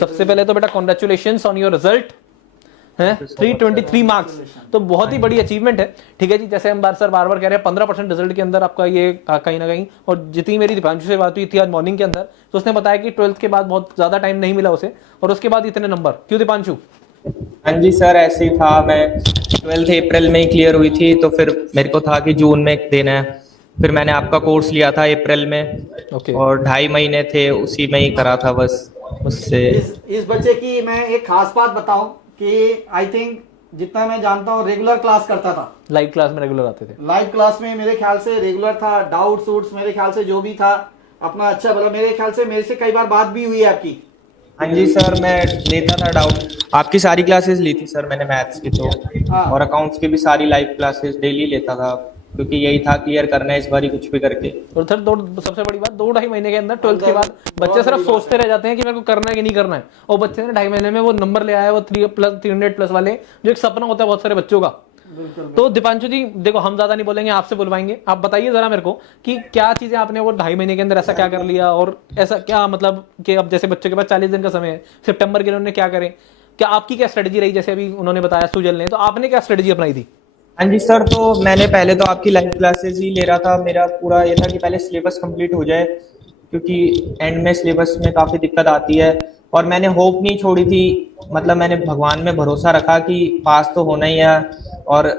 सबसे पहले तो बेटा कॉन्ग्रेचुलेशन ऑन योर रिजल्ट है 323 मार्क्स, तो बहुत ही बड़ी अचीवमेंट है। ठीक है जी, जैसे हम बार बार कह रहे हैं 15% रिजल्ट के अंदर आपका ये कहीं ना कहीं, और जितनी मेरी दीपांशु से बात हुई थी आज मॉर्निंग के अंदर, तो उसने बताया कि 12th के बाद बहुत ज्यादा टाइम नहीं मिला उसे, और उसके बाद इतने नंबर क्यों दीपांशु? हाँ जी सर, ऐसे ही था। मैं 12th अप्रैल में ही क्लियर हुई थी, तो फिर मेरे को था कि जून में देना है। फिर मैंने आपका कोर्स लिया था अप्रैल में, ओके। और 2.5 महीने थे उसी में ही करा था बस उससे। इस बच्चे की मैं एक खास बात बताऊं कि आई थिंक जितना मैं जानता हूँ रेगुलर क्लास करता था, लाइव क्लास में रेगुलर आते थे। लाइव क्लास में मेरे ख्याल से रेगुलर था, डाउट्स वुट्स मेरे ख्याल से जो भी था अपना अच्छा भला, मेरे ख्याल से मेरे से कई बार बात भी हुई है आपकी। हाँ जी सर, मैं लेता था डाउट, आपकी सारी क्लासेस ली थी सर मैंने, मैथ्स की तो, हाँ। और अकाउंट्स की भी सारी लाइव क्लासेस डेली लेता था, क्योंकि यही था क्लियर करना है इस बार ही कुछ भी करके। और सर सबसे बड़ी बात 2-2.5 महीने के अंदर 12th के बाद बच्चे सिर्फ सोचते रह जाते हैं कि मेरे को करना है कि नहीं करना है, और बच्चे ने 2.5 महीने में वो नंबर ले आया, वो 300+ वाले, जो एक सपना होता है बहुत सारे बच्चों का। तो दीपांशु जी देखो, हम ज्यादा नहीं बोलेंगे, आपसे बुलवाएंगे, आप बताइए जरा मेरे को कि क्या चीजें आपने वो 2.5 महीने के अंदर ऐसा क्या कर लिया, और ऐसा क्या मतलब कि अब जैसे बच्चों के पास 40 दिन का समय है, सितंबर के लिए उन्होंने क्या करें, क्या आपकी क्या स्ट्रेटेजी रही? जैसे अभी उन्होंने बताया सुजल ने, तो आपने क्या स्ट्रेटेजी अपनाई थी? हाँ जी सर, तो मैंने पहले तो आपकी लाइव क्लासेस ही ले रहा था। मेरा पूरा ये था कि पहले सिलेबस कंप्लीट हो जाए, क्योंकि एंड में सिलेबस में काफ़ी दिक्कत आती है, और मैंने होप नहीं छोड़ी थी। मतलब मैंने भगवान में भरोसा रखा कि पास तो होना ही है, और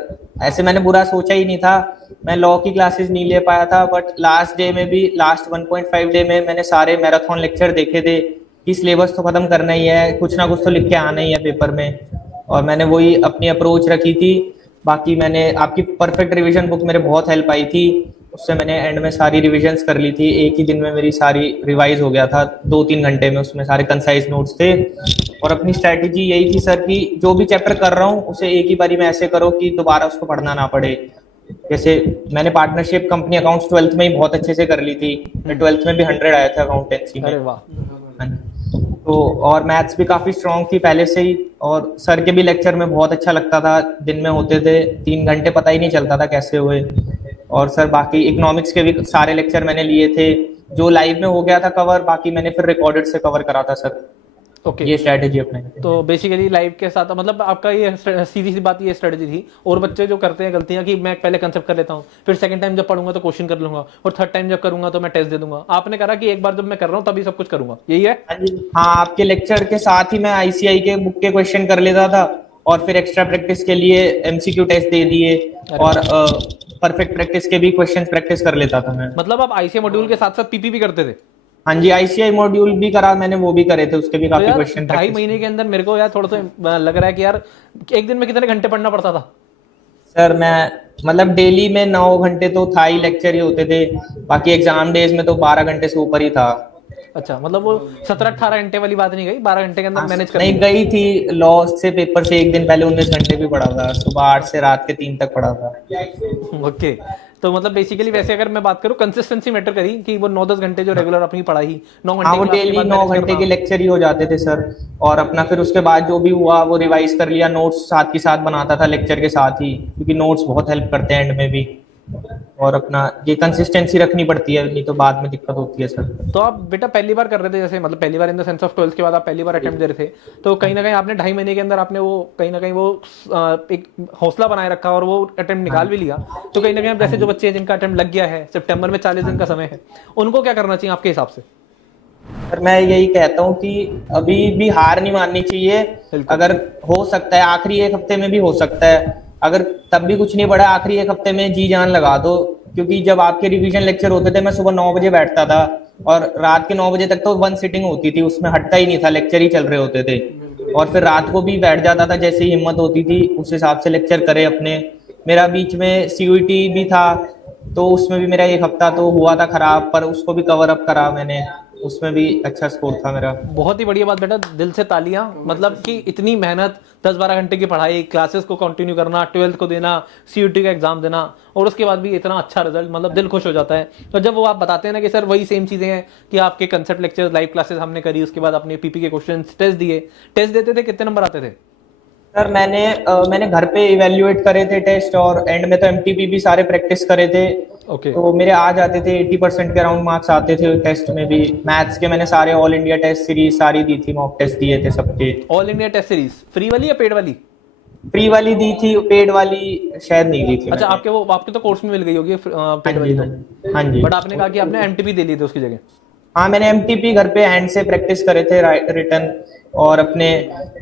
ऐसे मैंने बुरा सोचा ही नहीं था। मैं लॉ की क्लासेस नहीं ले पाया था, बट लास्ट डे में भी, लास्ट 1.5 डे में मैंने सारे मैराथन लेक्चर देखे थे कि सिलेबस तो खत्म करना ही है, कुछ ना कुछ तो लिख के आना ही है पेपर में, और मैंने वही अपनी अप्रोच रखी थी। बाकी मैंने आपकी परफेक्ट रिवीजन बुक मेरे बहुत हेल्प आई थी, उससे मैंने एंड में सारी रिविजन्स कर ली थी। एक ही दिन में मेरी सारी रिवाइज हो गया था, 2-3 घंटे में उसमें सारे कंसाइज नोट्स थे। और अपनी स्ट्रैटेजी यही थी सर कि जो भी चैप्टर कर रहा हूँ उसे एक ही बारी में ऐसे करो कि दोबारा उसको पढ़ना ना पड़े। जैसे मैंने पार्टनरशिप कंपनी अकाउंट्स 12th में ही बहुत अच्छे से कर ली थी। मैं 12th में भी 100 आया था अकाउंटेंसी में। अरे वाह। हाँ जी। तो और मैथ्स भी काफ़ी स्ट्रांग थी पहले से ही, और सर के भी लेक्चर में बहुत अच्छा लगता था, दिन में होते थे 3 घंटे, पता ही नहीं चलता था कैसे हुए। और सर बाकी इकोनॉमिक्स के भी सारे लेक्चर मैंने लिए थे, जो लाइव में हो गया था कवर, बाकी मैंने फिर रिकॉर्डेड से कवर करा था सर। ओके। ये स्ट्रैटेजी अपने। तो बेसिकली लाइव के साथ मतलब आपका ये सीधी सी बात ये स्ट्रेटजी थी। और बच्चे जो करते हैं गलतियां कि मैं पहले कंसेप्ट कर लेता हूं, फिर सेकंड टाइम जब पढ़ूंगा तो क्वेश्चन कर लूंगा, और थर्ड टाइम जब करूंगा तो मैं टेस्ट दे दूंगा। आपने करा कि एक बार जब मैं कर रहा हूं तभी सब कुछ करूंगा, यही है? हाँ जी, हाँ, आपके लेक्चर के साथ ही मैं आईसीआई के बुक के क्वेश्चन कर लेता था, और फिर एक्स्ट्रा प्रैक्टिस के लिए एमसीक्यू टेस्ट दे दिए, और परफेक्ट प्रैक्टिस के भी क्वेश्चन प्रैक्टिस कर लेता था मैं। मतलब आप आईसीए मॉड्यूल के साथ साथ पीपी भी करते थे? हाँ जी, आईसीआई मॉड्यूल भी करा मैंने, वो भी करे थे, उसके भी तो काफी यार क्वेश्चन 2.5 महीने के अंदर मेरे को यार थोड़ा सा लग रहा है कि यार एक दिन में कितने घंटे पढ़ना पड़ता था? सर मैं मतलब डेली में 9 घंटे तो था ही, लेक्चर ही होते थे। बाकी एग्जाम डेज में तो 12 घंटे से ऊपर ही था। अच्छा, मतलब वो 17-18 घंटे वाली बात नहीं गई, 12 घंटे के अंदर मैनेज कर नहीं लिया? गई थी, लॉ से पेपर से एक दिन पहले 19 घंटे भी पढ़ा था, सुबह 8 से रात के 3 तक पढ़ा था। ओके। तो मतलब बेसिकली वैसे अगर मैं बात करूं, कंसिस्टेंसी मैटर करी कि वो 9-10 घंटे जो रेगुलर अपनी पढ़ाई 9 हाँ, घंटे वो क्लास के डेली बाद 9 मैनेज घंटे के करना। लेक्चर ही हो जाते थे सर, और अपना फिर उसके बाद जो भी हुआ वो रिवाइज कर लिया, नोट्स साथ के साथ बनाता था लेक्चर के साथ ही, क्योंकि नोट्स बहुत हेल्प करते हैं एंड में भी। और अपना ये कंसिस्टेंसी रखनी पड़ती है, नहीं तो बाद में दिक्कत होती है सर। तो आप बेटा पहली बार कर रहे थे, जैसे मतलब पहली बार in the sense of 12th के बाद आप पहली बार अटेम्प्ट दे रहे थे, तो कहीं ना कहीं आपने 2.5 महीने के अंदर आपने वो कहीं ना कहीं वो एक हौसला बनाए रखा और वो अटेम्प्ट निकाल भी लिया। तो कहीं ना कहीं जैसे जो बच्चे हैं जिनका अटेम्प्ट लग गया है, सितंबर में 40 दिन का समय है, उनको क्या करना चाहिए आपके हिसाब से? सर मैं यही कहता हूँ कि अभी भी हार नहीं माननी चाहिए। बिल्कुल। अगर हो सकता है आखिरी एक हफ्ते में भी हो सकता है, अगर तब भी कुछ नहीं बढ़ा आखिरी एक हफ्ते में जी जान लगा दो। क्योंकि जब आपके रिवीजन लेक्चर होते थे, मैं सुबह 9 बजे बैठता था, और रात के 9 बजे तक तो 1 सिटिंग होती थी, उसमें हटता ही नहीं था, लेक्चर ही चल रहे होते थे। और फिर रात को भी बैठ जाता था, जैसे ही हिम्मत होती थी उस हिसाब से लेक्चर करे अपने। मेरा बीच में सीयूईटी भी था, तो उसमें भी मेरा एक हफ्ता तो हुआ था खराब, पर उसको भी कवर अप करा मैंने, उसमें भी अच्छा स्कोर था मेरा। बहुत ही बढ़िया बात बेटा, दिल से तालियां। मतलब कि इतनी मेहनत, 10-12 घंटे की पढ़ाई, क्लासेस को कंटिन्यू करना, 12th को देना, सीयूटी का एग्जाम देना, और उसके बाद भी इतना अच्छा रिजल्ट, मतलब दिल खुश हो जाता है। तो जब वो आप बताते हैं ना कि सर वही सेम चीजें हैं कि आपके कंसेप्ट लेक्चर, लाइव क्लासेस हमने करी, उसके बाद अपने पीपी के क्वेश्चन टेस्ट दिए, टेस्ट देते थे, कितने नंबर आते थे? सर मैंने घर पे इवेल्युएट करे थे टेस्ट, और एंड में तो एमटीपी भी सारे प्रैक्टिस करे थे। ओके तो मेरे आ जाते थे 80% के अराउंड मार्क्स आते थे टेस्ट में भी। मैथ्स के मैंने सारे ऑल इंडिया टेस्ट सीरीज सारी दी थी, मॉक टेस्ट दिए थे सबके। All India test series free वाली या पेड वाली? फ्री वाली दी थी, पेड वाली शायद नहीं दी थी अच्छा, मैंने। आपके तो कोर्स में मिल गई होगी पेड हाँ वाली जी, तो। हाँ जी। बट आपने कहा कि आपने एमटीपी दे ली थी उसकी जगह। हाँ, मैंने एमटीपी घर पे हैंड से प्रैक्टिस करे थे, रिटर्न और अपने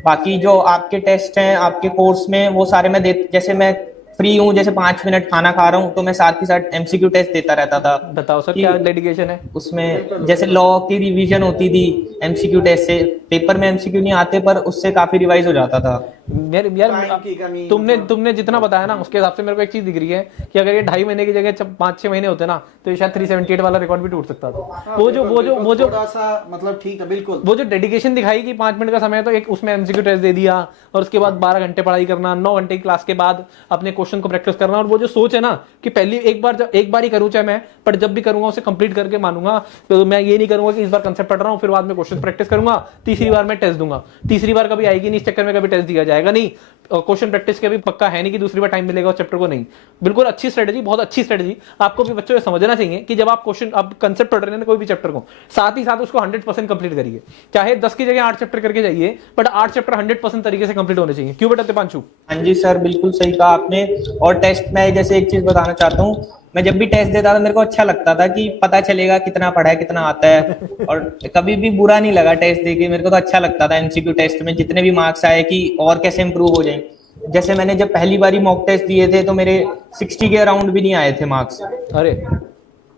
बाकी जो आपके टेस्ट हैं आपके कोर्स में वो सारे मैं जैसे मैं फ्री हूँ, जैसे 5 मिनट खाना खा रहा हूँ तो मैं साथ ही साथ एमसीक्यू टेस्ट देता रहता था। बताओ सर, कि क्या डेडिकेशन है? उसमें जैसे लॉ की रिवीजन होती थी एमसीक्यू टेस्ट से, पेपर में एमसीक्यू नहीं आते पर उससे काफी रिवाइज हो जाता था। यार टाइम की कमी, तुमने जितना बताया ना उसके हिसाब से मेरे को एक चीज दिख रही है कि अगर ये 2.5 महीने की जगह 5-6 महीने होते ना तो ये शायद 378 वाला रिकॉर्ड भी टूट सकता था। हाँ, वो जो थोड़ा सा मतलब ठीक है, बिल्कुल। वो जो डेडिकेशन दिखाई कि 5 मिनट का समय तो एक उसमें एमसीक्यू टेस्ट दे दिया और उसके बाद 12 घंटे पढ़ाई करना, 9 घंटे की क्लास के बाद अपने क्वेश्चन को प्रैक्टिस करना, और वो जो सोच है ना कि पहली एक बार ही करूं चाहे मैं, पर जब भी करूंगा उसे कंप्लीट करके मानूंगा। तो मैं ये नहीं करूंगा कि इस बार कंसेप्ट पढ़ रहा हूं फिर बाद में क्वेश्चन प्रैक्टिस करूंगा, तीसरी बार मैं टेस्ट दूंगा। तीसरी बार कभी आएगी नहीं, इस चक्कर में कभी टेस्ट दिया जाएगा नहीं। क्वेश्चन प्रैक्टिस के भी पक्का है नहीं कि दूसरी बार टाइम मिलेगा उस चैप्टर को, नहीं। बिल्कुल अच्छी स्ट्रेटजी, बहुत अच्छी स्ट्रेटजी। आपको भी बच्चों को समझना चाहिए कि जब आप कंसेप्ट पढ़ रहे हैं कोई भी चैप्टर को, साथ ही साथ उसको 100% कंप्लीट करिए। चाहे 10 की जगह 8 चैप्टर करके जाइए, बट 8 चैप्टर 100% तरीके से कंप्लीट होने चाहिए। क्यों बेटा दीपांशु? हाँ जी सर, बिल्कुल सही कहा आपने। और टेस्ट में जैसे एक चीज बताना चाहता हूँ, मैं जब भी टेस्ट देता था मेरे को अच्छा लगता था कि पता चलेगा कितना पढ़ा है कितना आता है। और कभी भी बुरा नहीं लगा टेस्ट देके, मेरे को तो अच्छा लगता था एमसीक्यू टेस्ट में जितने भी मार्क्स आए कि और कैसे इंप्रूव हो जाए। जैसे मैंने जब पहली बारी मॉक टेस्ट दिए थे तो मेरे 60 के अराउंड भी नहीं आए थे मार्क्स। अरे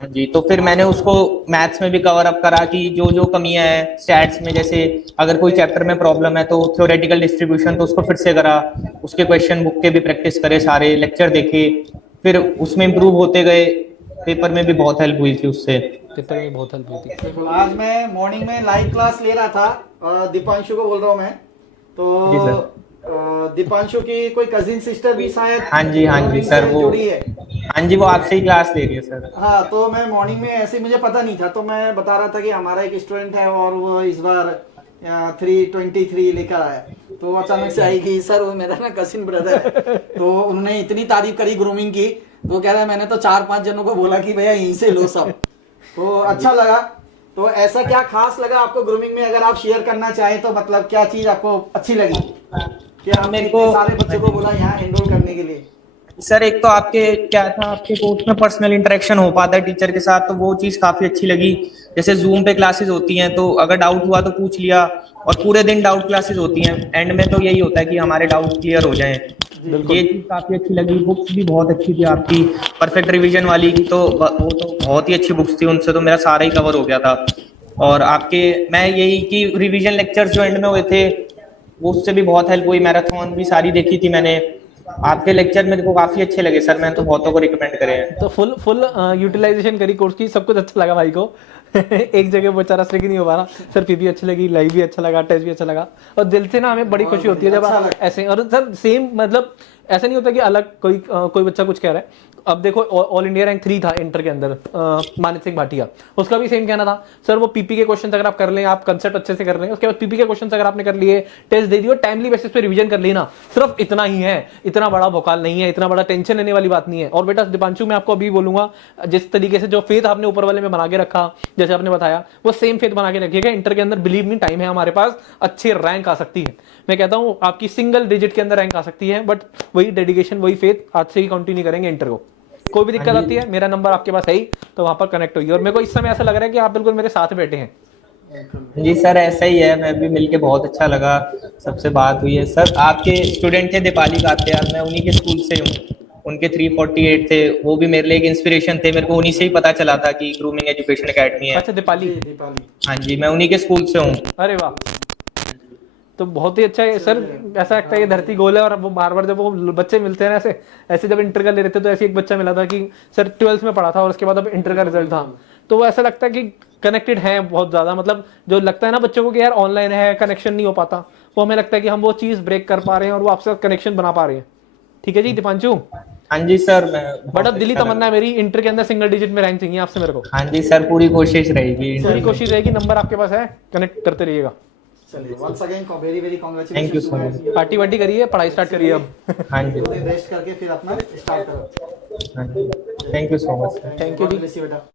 जी, तो फिर मैंने उसको मैथ्स में भी कवर अप करा कि जो जो कमियां हैं स्टैट्स में, जैसे अगर कोई चैप्टर में प्रॉब्लम है तो थ्योरेटिकल डिस्ट्रीब्यूशन तो उसको फिर से करा, उसके क्वेश्चन बुक के भी प्रैक्टिस करे, सारे लेक्चर देखे, फिर उसमें इम्प्रूव होते गए। पेपर में भी बहुत हेल्प हुई थी उससे। पेपर में बहुत हेल्प हुई थी। बिल्कुल, आज मैं मॉर्निंग में लाइव क्लास ले रहा था, दीपांशु को बोल रहा हूँ मैं जी तो सर। दीपांशु की कोई कजिन सिस्टर भी शायद हाँ जी सर, वो जुड़ी है। हाँ जी, वो आपसे ही क्लास ले रही है सर। हाँ, तो मैं मॉर्निंग में ऐसे मुझे पता नहीं था तो मैं बता रहा था कि हमारा एक स्टूडेंट है और वो इस बार 323 लेकर आया। तो अचानक से आई कि सर वो मेरा ना कजिन ब्रदर है। तो उन्होंने इतनी तारीफ करी ग्रूमिंग की, तो कह रहा है मैंने तो 4-5 जनों को बोला कि भैया यहीं से लो सब। तो अच्छा लगा। तो ऐसा क्या खास लगा आपको ग्रूमिंग में, अगर आप शेयर करना चाहें तो मतलब क्या चीज आपको अच्छी लगी कि आपने मेरे इतने को सारे बच्चों को बोला यहाँ एनरोल करने के लिए? सर एक तो आपके क्या था, आपके कोर्स में पर्सनल इंटरेक्शन हो पाता है टीचर के साथ, तो वो चीज काफी अच्छी लगी। जैसे जूम पे क्लासेस होती हैं तो अगर डाउट हुआ तो पूछ लिया, और पूरे दिन डाउट क्लासेस होती हैं, एंड में तो यही होता है कि हमारे डाउट क्लियर हो जाएं। ये चीज काफी अच्छी लगी। बुक्स भी बहुत अच्छी थी आपकी, परफेक्ट रिवीजन वाली की, तो वो तो बहुत ही अच्छी बुक्स थी, उनसे तो मेरा सारा ही कवर हो गया था। और आपके मैं यही कि रिवीजन लेक्चर्स जो एंड में हुए थे वो उससे भी बहुत हेल्प हुई। मैराथन भी सारी देखी थी मैंने। आपके लेक्चर मेरे को काफी अच्छे लगे सर, मैं तो बहुतों को रिकमेंड करे हैं। तो फुल यूटिलाइजेशन करी कोर्स की, सब कुछ अच्छा लगा भाई को। एक जगह बेचारा स्ट्रिक नहीं हो पा रहा। सर पीपी अच्छा लगी, लाइव भी अच्छा लगा, टेस्ट भी अच्छा लगा, और दिल से ना हमें बड़ी खुशी होती है जब आप ऐसे। और सर सेम मतलब ऐसा नहीं होता कि अलग कोई बच्चा कुछ कह रहा है। अब देखो ऑल इंडिया रैंक 3 था इंटर के अंदर, मानस सिंह भाटिया, उसका भी सेम कहना था सर वो पीपी के क्वेश्चन अगर आप कर लें, आप कंसेप्ट अच्छे से कर लें, उसके बाद पीपी के क्वेश्चन अगर आपने कर लिए, टेस्ट दे दिए, टाइमली बेसिस पे रिवीजन कर लेना, सिर्फ इतना ही है। इतना बड़ा भोकाल नहीं है, इतना बड़ा टेंशन लेने वाली बात नहीं है। और बेटा दीपांशु मैं आपको अभी बोलूंगा, जिस तरीके से जो फेथ आपने ऊपर वाले में बना के रखा, जैसे आपने बताया, वो सेम फेथ बना के रखिएगा। इंटर के अंदर बिलीव नहीं, टाइम है हमारे पास, अच्छी रैंक आ सकती है। मैं कहता हूं आपकी सिंगल डिजिट के अंदर रैंक आ सकती है, बट वही डेडिकेशन वही फेथ आज से ही कंटिन्यू करेंगे इंटर को। कोई भी दिक्कत आती है मेरा नंबर आपके पास है ही, तो वहां पर कनेक्ट होइए। और मेरे को इस समय ऐसा लग रहा है कि आप बिल्कुल मेरे साथ बैठे हैं। जी सर, ऐसा ही है, मैं भी मिलके बहुत अच्छा लगा, सबसे बात हुई है। सर आपके स्टूडेंट थे दीपाली कात्याल, मैं उन्हीं के स्कूल से हूँ, उनके 348 थे, वो भी मेरे लिए एक इंस्पिरेशन थे। मेरे को उन्हीं से ही पता चला था कि ग्रूमिंग एजुकेशन एकेडमी है। अच्छा दीपाली। हाँ जी, मैं उन्हीं के स्कूल से हूँ। अरे वाह, तो बहुत ही अच्छा है सर। ऐसा लगता है ये धरती गोल है, और वो बार बार जब वो बच्चे मिलते हैं ऐसे ऐसे जब इंटर का ले रहे थे, तो ऐसे एक बच्चा मिला था कि सर 12th में पढ़ा था और उसके बाद अब इंटर का रिजल्ट था, तो वो ऐसा लगता है कि कनेक्टेड है बहुत ज्यादा। मतलब जो लगता है ना बच्चों को कि यार ऑनलाइन है, कनेक्शन नहीं हो पाता, वो हमें लगता है कि हम वो चीज ब्रेक कर पा रहे हैं और वो आपसे कनेक्शन बना पा रहे हैं। ठीक है जी दीपांशु। हाँ जी सर, मैं बट अब दिल्ली तमन्ना है मेरी, इंटर के अंदर सिंगल डिजिट में रैंक चाहिए आपसे मेरे को। हाँ जी सर, पूरी कोशिश रहेगी। पूरी कोशिश रहेगी, नंबर आपके पास है, कनेक्ट करते रहिएगा। चलिए once again very very Thank you so much. Congratulation. Party वार्टी करिए, पढ़ाई स्टार्ट करिए अब। हाँ जी, 2 दिन रेस्ट करके फिर अपना स्टार्ट करो। हाँ जी, thank you so much. Thank you जी। God bless you बेटा।